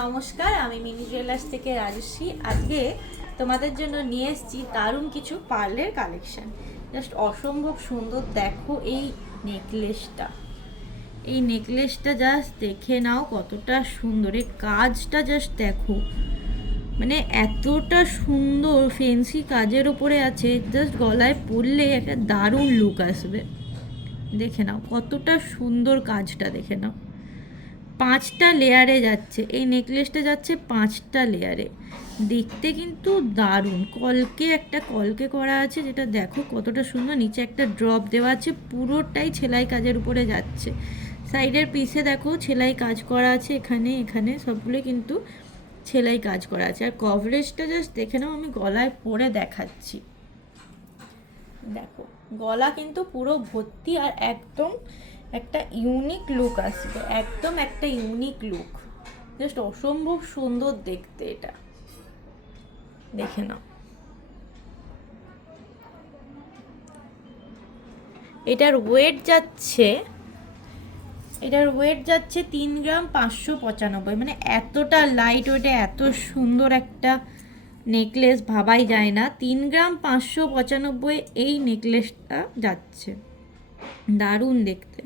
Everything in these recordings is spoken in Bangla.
নমস্কার, আমি মিনি জুয়েলার্স থেকে রাজশ্রী। আজকে তোমাদের জন্য নিয়ে এসেছি দারুণ কিছু পার্লের কালেকশন। জাস্ট অসম্ভব সুন্দর। দেখো এই নেকলেসটা জাস্ট দেখে নাও কতটা সুন্দর। এই কাজটা জাস্ট দেখো, মানে এতটা সুন্দর ফেন্সি কাজের ওপরে আছে। জাস্ট গলায় পরলে একটা দারুণ লুক আসবে। দেখে নাও কতটা সুন্দর কাজটা, দেখে নাও। 5টা লেয়ারে যাচ্ছে এই নেকলেসটা, যাচ্ছে 5টা লেয়ারে। দেখতে কিন্তু দারুণ। একটা কলকে করা আছে, যেটা দেখো কতটা সুন্দর। নিচে একটা ড্রপ দেওয়া আছে, পুরোটাই সেলাই কাজের উপরে যাচ্ছে। সাইডের পিসে দেখো সেলাই কাজ করা আছে, এখানে এখানে সবগুলো কিন্তু সেলাই কাজ করা আছে। আর কভারেজটা জাস্ট দেখে নাও, আমি গলায় পরে দেখাচ্ছি। দেখো গলা কিন্তু পুরো ভর্তি, আর একদম একটা ইউনিক লুক আসবে, একদম একটা ইউনিক লুক। জাস্ট অসম্ভব সুন্দর দেখতে এটা, দেখে নাও। এটার ওয়েট যাচ্ছে 3 গ্রাম 595। মানে এতটা লাইট ওয়েটে এত সুন্দর একটা নেকলেস ভাবাই যায় না। 3 গ্রাম 595 এই নেকলেসটা যাচ্ছে। দারুণ দেখতে।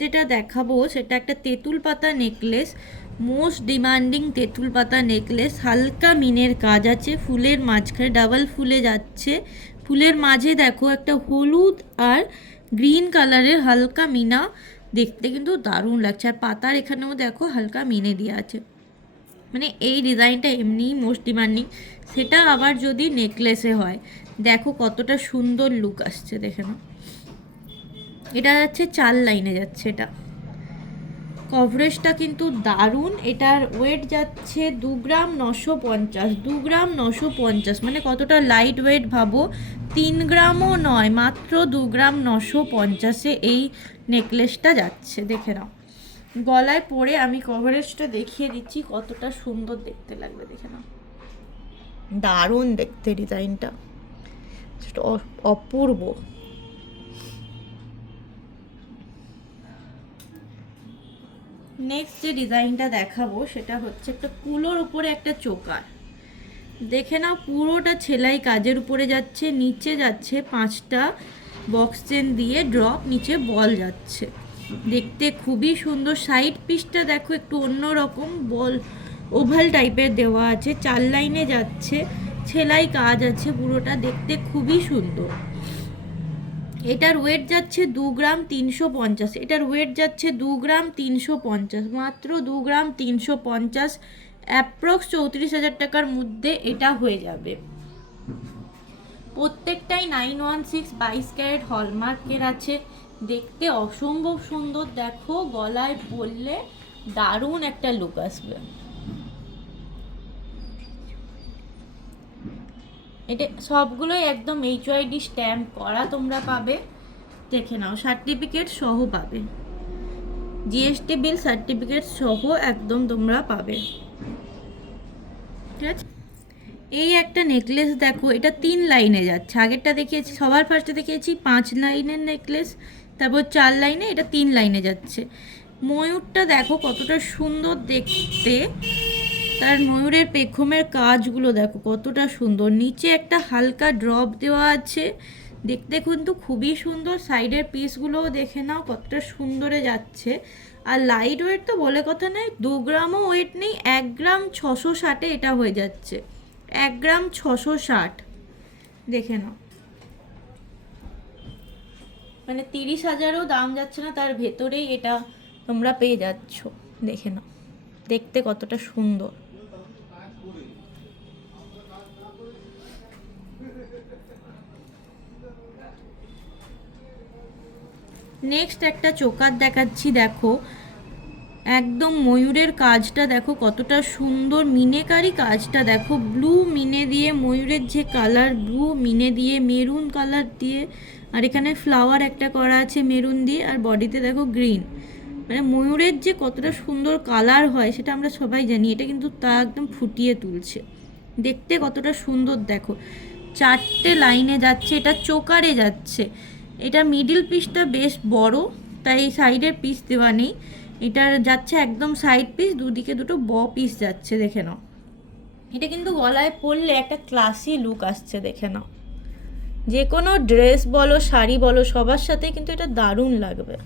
যেটা দেখাবো সেটা একটা তেঁতুল পাতা নেকলেস, মোস্ট ডিমান্ডিং তেঁতুল পাতা নেকলেস। হালকা মিনের কাজ আছে, ফুলের মাঝখানে ডাবল ফুলে যাচ্ছে। ফুলের মাঝে দেখো একটা হলুদ আর গ্রিন কালারের হালকা মিনা, দেখতে কিন্তু দারুণ লাগছে। আর পাতার এখানেও দেখো হালকা মিনে দেওয়া আছে। মানে এই ডিজাইনটা এমনিই মোস্ট ডিমান্ডিং, সেটা আবার যদি নেকলেসে হয়, দেখো কতটা সুন্দর লুক আসছে, দেখে নাও। এটা যাচ্ছে 4 লাইনে যাচ্ছে। এটা কভারেজটা কিন্তু দারুণ। এটার ওয়েট যাচ্ছে 2 গ্রাম 950। 2 গ্রাম 950 মানে কতটা লাইট ওয়েট ভাবো। 3 গ্রামও নয়, মাত্র 2 গ্রাম 950-এ এই নেকলেসটা যাচ্ছে। দেখে নাও, গলায় পরে আমি কভারেজটা দেখিয়ে দিচ্ছি কতটা সুন্দর দেখতে লাগবে, দেখে নাও। দারুণ দেখতে ডিজাইনটা, অপূর্ব। নেক্সট যে ডিজাইনটা দেখাবো সেটা হচ্ছে একটা কুলোর উপরে একটা চোকার। দেখে নাও, পুরোটা সেলাই কাজের উপরে যাচ্ছে। নিচে যাচ্ছে 5টা বক্স চেন দিয়ে ড্রপ, নিচে বল যাচ্ছে। দেখতে খুবই সুন্দর। সাইড পিসটা দেখো একটু অন্যরকম, বল ওভাল টাইপের দেওয়া আছে। 4 লাইনে যাচ্ছে, সেলাই কাজ আছে পুরোটা, দেখতে খুবই সুন্দর। এটার ওয়েট যাচ্ছে 2 গ্রাম 350। এটার ওয়েট যাচ্ছে 2 গ্রাম 350, মাত্র 2 গ্রাম 350। অ্যাপ্রক্স 34,000 টাকার মধ্যে এটা হয়ে যাবে। প্রত্যেকটাই 916 22 ক্যারেট হলমার্কের আছে। দেখতে অসম্ভব সুন্দর। দেখো গলায় পরলে দারুণ একটা লুক আসবে। এটা সবগুলোই একদম HYD স্ট্যাম্প করা তোমরা পাবে। দেখে নাও, সার্টিফিকেট সহ পাবে, GST বিল সার্টিফিকেট সহ একদম তোমরা পাবে। ঠিক আছে। এই একটা নেকলেস দেখো, এটা 3 লাইনে যাচ্ছে। আগেরটা দেখিয়েছি, সবার ফার্স্টে দেখিয়েছি 5 লাইনের নেকলেস, তারপর 4 লাইনে, এটা 3 লাইনে যাচ্ছে। ময়ূরটা দেখো কতটা সুন্দর দেখতে। তার ময়ূরের পেখমের কাজগুলো দেখো কতটা সুন্দর। নিচে একটা হালকা ড্রপ দেওয়া আছে, দেখতে কিন্তু খুবই সুন্দর। সাইডের পিসগুলোও দেখে নাও কতটা সুন্দরে যাচ্ছে। আর লাইট ওয়েট তো বলে কথা নেই, 2 গ্রামও ওয়েট নেই। 1 গ্রাম 660-এ এটা হয়ে যাচ্ছে। 1 গ্রাম 660, দেখে নাও। মানে 30,000-ও দাম যাচ্ছে না, তার ভেতরেই এটা তোমরা পেয়ে যাচ্ছ। দেখে নাও দেখতে কতটা সুন্দর। নেক্সট একটা চোকার দেখাচ্ছি। দেখো একদম ময়ূরের কাজটা দেখো কতটা সুন্দর। মিনেকারি কাজটা দেখো, ব্লু মিনে দিয়ে, ময়ূরের যে কালার ব্লু মিনে দিয়ে, মেরুন কালার দিয়ে, আর এখানে ফ্লাওয়ার একটা করা আছে মেরুন দিয়ে, আর বডিতে দেখো গ্রিন। মানে ময়ূরের যে কতটা সুন্দর কালার হয় সেটা আমরা সবাই জানি, এটা কিন্তু তা একদম ফুটিয়ে তুলছে। দেখতে কতটা সুন্দর দেখো। 4টে লাইনে যাচ্ছে, এটা চোকারে যাচ্ছে। এটা মিডিল পিসটা বেশ বড়, তাই সাইডের পিস দেওয়া নেই। এটার যাচ্ছে একদম সাইড পিস, দুদিকে দুটো পিস যাচ্ছে, দেখে নাও। এটা কিন্তু গলায় পরলে একটা ক্লাসি লুক আসছে, দেখে নাও। যে কোনো ড্রেস বলো, শাড়ি বলো, সবার সাথে কিন্তু এটা দারুণ লাগবে।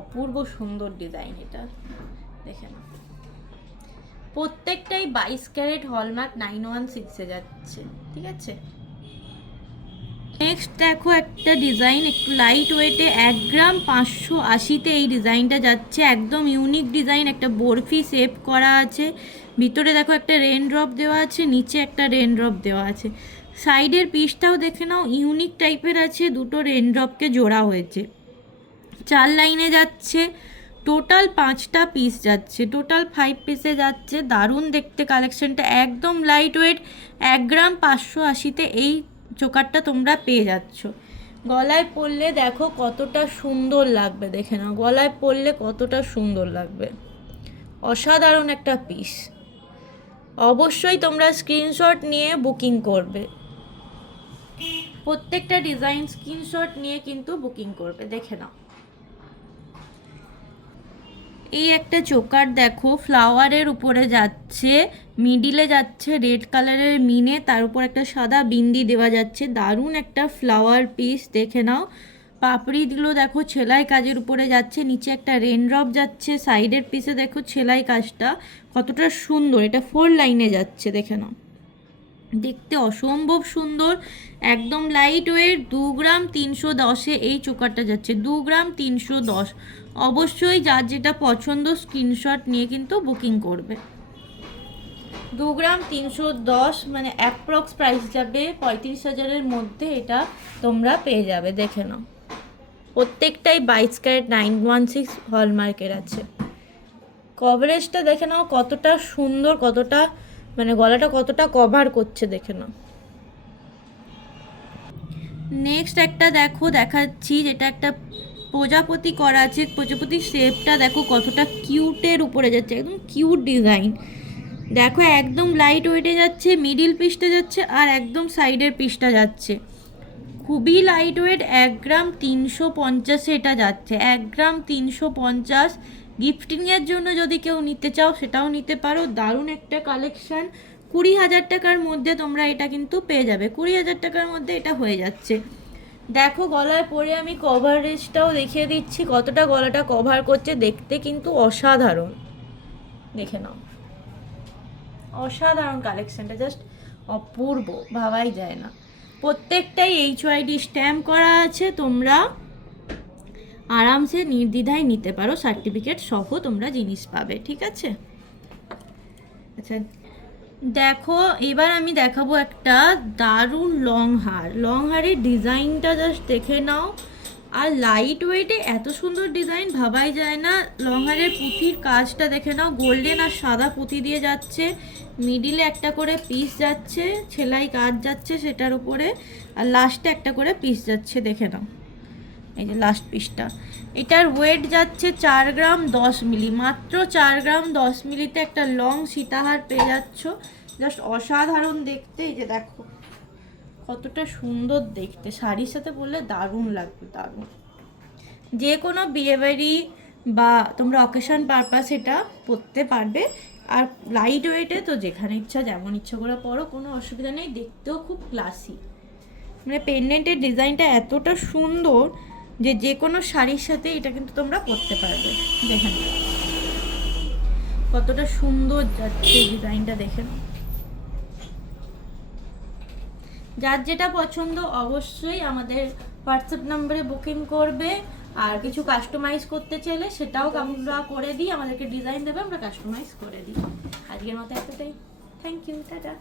অপূর্ব সুন্দর ডিজাইন এটা, দেখে নাও। প্রত্যেকটাই 22 ক্যারেট হলমার্ক 916-এ যাচ্ছে, ঠিক আছে। নেক্সট দেখো একটা ডিজাইন, একটু লাইট ওয়েটে 1 গ্রাম 580-তে এই ডিজাইনটা যাচ্ছে। একদম ইউনিক ডিজাইন, একটা বরফি শেপ করা আছে, ভিতরে দেখো একটা রেন ড্রপ দেওয়া আছে, নিচে একটা রেন ড্রপ দেওয়া আছে। সাইডের পিসটাও দেখে নাও, ইউনিক টাইপের আছে, দুটো রেন ড্রপকে জোড়া হয়েছে। 4 লাইনে যাচ্ছে, টোটাল 5টা পিস যাচ্ছে, টোটাল 5 পিসে যাচ্ছে। দারুণ দেখতে কালেকশনটা, একদম লাইট ওয়েট। 1 গ্রাম 580-তে এই চোকারটা তোমরা পেয়ে যাচ্ছ। গলায় পরলে দেখো কতটা সুন্দর লাগবে, দেখে নাও গলায় পরলে কতটা সুন্দর লাগবে। অসাধারণ একটা পিস। অবশ্যই তোমরা স্ক্রিনশট নিয়ে বুকিং করবে, প্রত্যেকটা ডিজাইন স্ক্রিনশট নিয়ে কিন্তু বুকিং করবে, দেখে নাও। এই একটা চোকার দেখো, ফ্লাওয়ারের উপরে যাচ্ছে, মিডিলে যাচ্ছে রেড কালারের মিনে, তার উপর একটা সাদা বিন্দি দেওয়া যাচ্ছে। দারুণ একটা ফ্লাওয়ার পিস, দেখে নাও। পাপড়িগুলো দেখো সেলাই কাজের উপরে যাচ্ছে, নিচে একটা রেনড্রপ যাচ্ছে, সাইডের পিসে দেখো সেলাই কাজটা কতটা সুন্দর। এটা 4 লাইনে যাচ্ছে, দেখে নাও। দেখতে অসম্ভব সুন্দর, একদম লাইট ওয়েট। 2 গ্রাম 310-এ এই চোকারটা যাচ্ছে, 2 গ্রাম 310। অবশ্যই যার যেটা পছন্দ স্ক্রিনশট নিয়ে কিন্তু বুকিং করবে। 2 গ্রাম 310 মানে অ্যাপ্রক্স প্রাইস যাবে 35,000-এর মধ্যে এটা তোমরা পেয়ে যাবে, দেখে নাও। প্রত্যেকটাই 22 ক্যারেট 916 হলমার্কের আছে। কভারেজটা দেখে নাও কতটা সুন্দর, কতটা মানে গলাটা কতটা কভার করছে, দেখে নাও। নেক্সট একটা দেখো দেখাচ্ছি, যেটা একটা প্রজাপতি করা আছে, প্রজাপতির শেপটা দেখো কতটা কিউটের উপরে যাচ্ছে, একদম কিউট ডিজাইন। দেখো একদম লাইট ওয়েটে যাচ্ছে, মিডিল পিসটা যাচ্ছে আর একদম সাইডের পিসটা যাচ্ছে, খুবই লাইট ওয়েট। 1 গ্রাম 350-এ এটা যাচ্ছে, 1 গ্রাম 350। গিফটিংয়ের জন্য যদি কেউ নিতে চাও সেটাও নিতে পারো। দারুণ একটা কালেকশান, 20,000 টাকার মধ্যে তোমরা এটা কিন্তু পেয়ে যাবে, 20,000 টাকার মধ্যে এটা হয়ে যাচ্ছে। দেখো গলায় পরে আমি কভারেজটাও দেখিয়ে দিচ্ছি, কতটা গলাটা কভার করছে, দেখতে কিন্তু অসাধারণ, দেখে নাও। অসাধারণ কালেকশানটা, জাস্ট অপূর্ব, ভাবাই যায় না। প্রত্যেকটাই HYD স্ট্যাম্প করা আছে, তোমরা আরামসে নির্দ্বিধায় নিতে পারো, সার্টিফিকেট সহ তোমরা জিনিস পাবে, ঠিক আছে। আচ্ছা দেখো এবার আমি দেখাবো একটা দারুণ লং হারের ডিজাইনটা জাস্ট দেখে নাও। আর লাইট ওয়েটে এত সুন্দর ডিজাইন ভাবাই যায় না। লং হারের পুঁথির কাজটা দেখে নাও, গোল্ডেন আর সাদা পুঁথি দিয়ে যাচ্ছে, মিডিলে একটা করে পিস যাচ্ছে, সেলাই কাজ যাচ্ছে সেটার উপরে, আর লাস্টে একটা করে পিস যাচ্ছে, দেখে নাও। এই যে লাস্ট পিসটা, এটার ওয়েট যাচ্ছে 4 গ্রাম 10 মিলি, মাত্র 4 গ্রাম 10 মিলিতে একটা লং সীতাহার পেয়ে যাচ্ছ। জাস্ট অসাধারণ দেখতে, এই যে দেখো কতটা সুন্দর দেখতে, শাড়ির সাথে পরলে দারুণ লাগবে, দারুণ। যে কোনো বিয়েবাড়ি বা তোমরা অকেশন পারপাস এটা পরতে পারবে। আর লাইট ওয়েটে তো যেখানে ইচ্ছা যেমন ইচ্ছা করে পরো, কোনো অসুবিধা নেই, দেখতেও খুব ক্লাসি। মানে পেন্ডেন্টের ডিজাইনটা এতটা সুন্দর যে কোনো শাড়ির সাথে এটা কিন্তু তোমরা পরতে পারবে, দেখেন কতটা সুন্দর যাচ্ছে ডিজাইনটা, দেখেন। যার যেটা পছন্দ অবশ্যই আমাদের হোয়াটসঅ্যাপ নাম্বারে বুকিং করবে। আর কিছু কাস্টমাইজ করতে চাইলে সেটাও আমরা করে দিই, আমাদেরকে ডিজাইন দেবে, আমরা কাস্টমাইজ করে দিই। আজকের মতো এতটাই, থ্যাংক ইউ, টাটা।